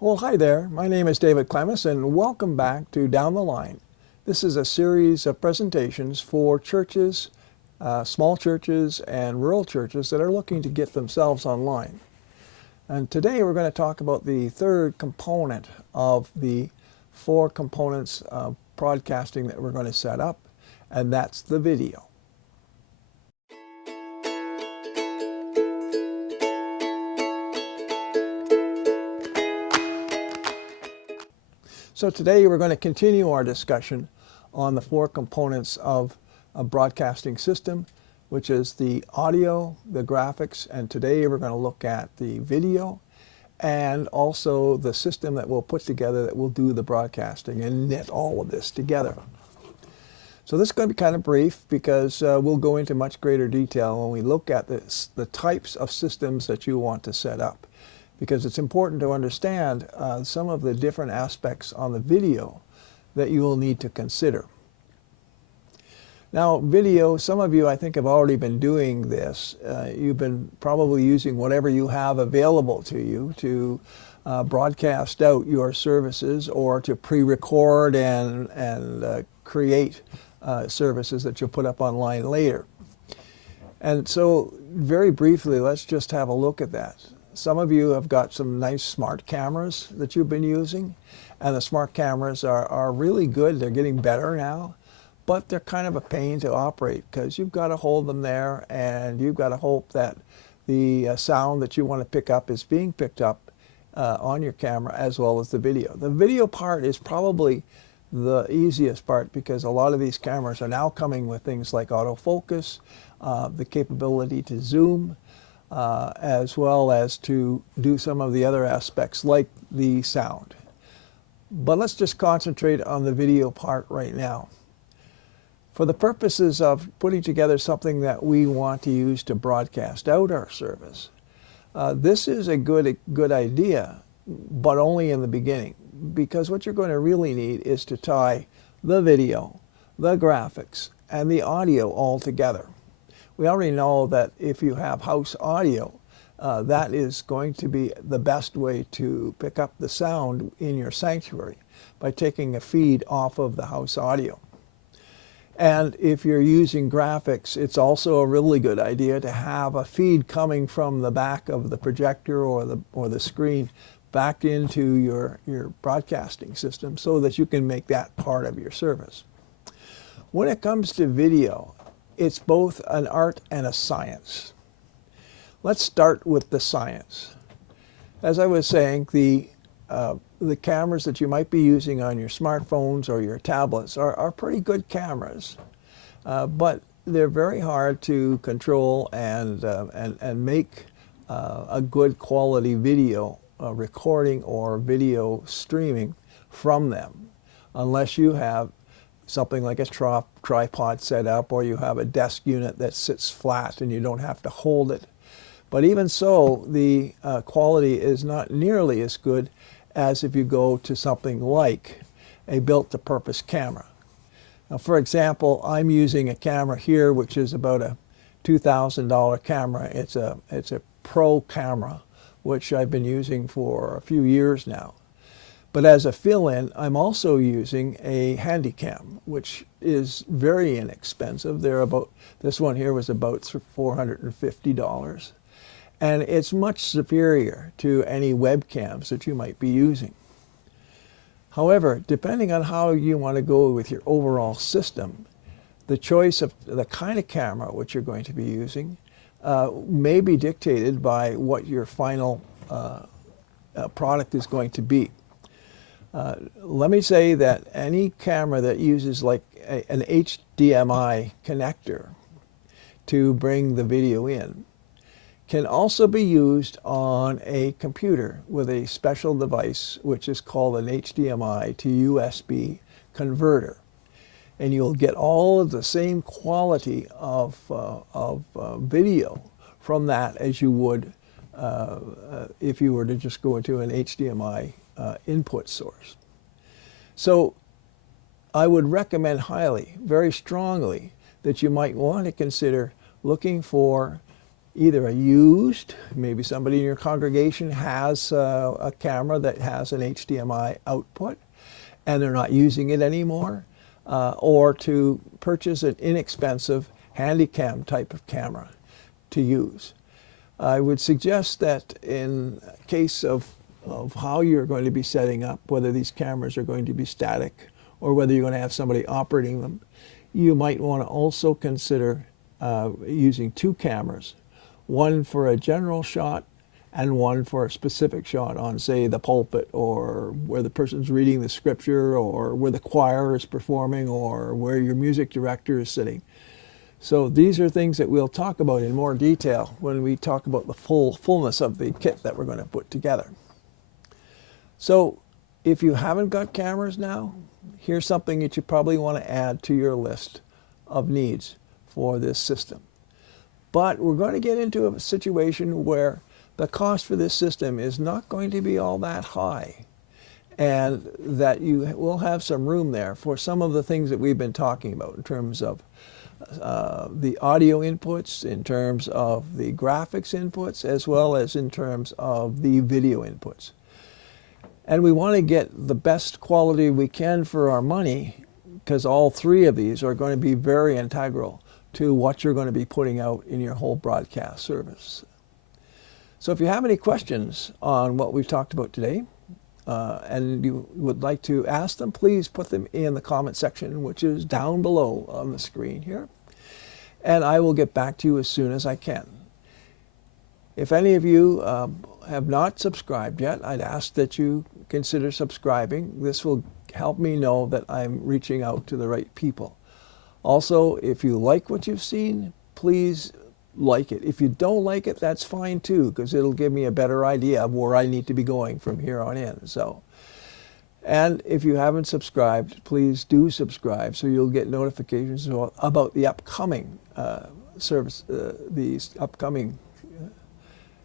Well, hi there. My name is David Clemis, and welcome back to Down the Line. This is a series of presentations for churches, small churches and rural churches that are looking to get themselves online. And today we're going to talk about the third component of the four components of broadcasting that we're going to set up, and that's the video. So today we're going to continue our discussion on the four components of a broadcasting system, which is the audio, the graphics, and today we're going to look at the video and also the system that we'll put together that will do the broadcasting and knit all of this together. So this is going to be kind of brief because we'll go into much greater detail when we look at the types of systems that you want to set up, because it's important to understand some of the different aspects on the video that you will need to consider. Now, video, some of you I think have already been doing this. You've been probably using whatever you have available to you to broadcast out your services or to pre-record and create services that you'll put up online later. And so very briefly, let's just have a look at that. Some of you have got some nice smart cameras that you've been using, and the smart cameras are really good. They're getting better now, but they're kind of a pain to operate because you've got to hold them there and you've got to hope that the sound that you want to pick up is being picked up on your camera as well as the video. The video part is probably the easiest part because a lot of these cameras are now coming with things like autofocus, the capability to zoom, as well as to do some of the other aspects like the sound. But let's just concentrate on the video part right now. For the purposes of putting together something that we want to use to broadcast out our service, this is a good idea, but only in the beginning, because what you're going to really need is to tie the video, the graphics, and the audio all together. We already know that if you have house audio, that is going to be the best way to pick up the sound in your sanctuary by taking a feed off of the house audio. And if you're using graphics, it's also a really good idea to have a feed coming from the back of the projector or the screen back into your broadcasting system so that you can make that part of your service. When it comes to video, it's both an art and a science. Let's start with the science. As I was saying, the cameras that you might be using on your smartphones or your tablets are pretty good cameras, but they're very hard to control and make a good quality video recording or video streaming from them, unless you have something like a tripod set up or you have a desk unit that sits flat and you don't have to hold it. But even so, the quality is not nearly as good as if you go to something like a built-to-purpose camera. Now, for example, I'm using a camera here which is about a $2,000 camera. It's a pro camera which I've been using for a few years now. But as a fill-in, I'm also using a Handycam, which is very inexpensive. This one here was about $450. And it's much superior to any webcams that you might be using. However, depending on how you want to go with your overall system, the choice of the kind of camera which you're going to be using may be dictated by what your final product is going to be. Let me say that any camera that uses like an HDMI connector to bring the video in can also be used on a computer with a special device which is called an HDMI to USB converter. And you'll get all of the same quality of video from that as you would if you were to just go into an HDMI input source. So I would recommend highly, very strongly, that you might want to consider looking for either a used, maybe somebody in your congregation has a camera that has an HDMI output and they're not using it anymore, or to purchase an inexpensive Handycam type of camera to use. I would suggest that in case of how you're going to be setting up, whether these cameras are going to be static or whether you're going to have somebody operating them, you might want to also consider using two cameras, one for a general shot and one for a specific shot on, say, the pulpit, or where the person's reading the scripture, or where the choir is performing, or where your music director is sitting. So these are things that we'll talk about in more detail when we talk about the fullness of the kit that we're going to put together. So if you haven't got cameras now, here's something that you probably want to add to your list of needs for this system. But we're going to get into a situation where the cost for this system is not going to be all that high, and that you will have some room there for some of the things that we've been talking about in terms of the audio inputs, in terms of the graphics inputs, as well as in terms of the video inputs. And we want to get the best quality we can for our money, because all three of these are going to be very integral to what you're going to be putting out in your whole broadcast service. So if you have any questions on what we've talked about today, and you would like to ask them, please put them in the comment section, which is down below on the screen here, and I will get back to you as soon as I can. If any of you have not subscribed yet, I'd ask that you consider subscribing. This will help me know that I'm reaching out to the right people. Also, if you like what you've seen, please like it. If you don't like it, that's fine too, because it'll give me a better idea of where I need to be going from here on in. And if you haven't subscribed, please do subscribe so you'll get notifications about the upcoming service,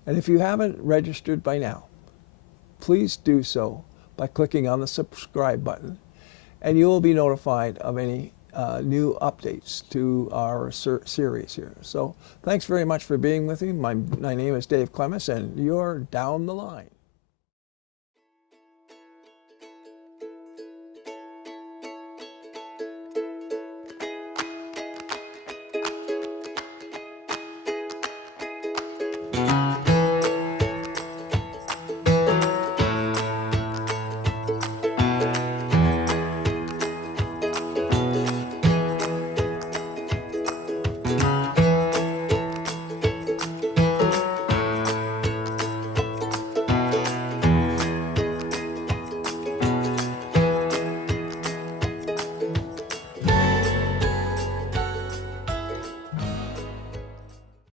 and if you haven't registered by now, please do so by clicking on the subscribe button, and you will be notified of any new updates to our series here. So thanks very much for being with me. My name is Dave Clemes, and you're down the line.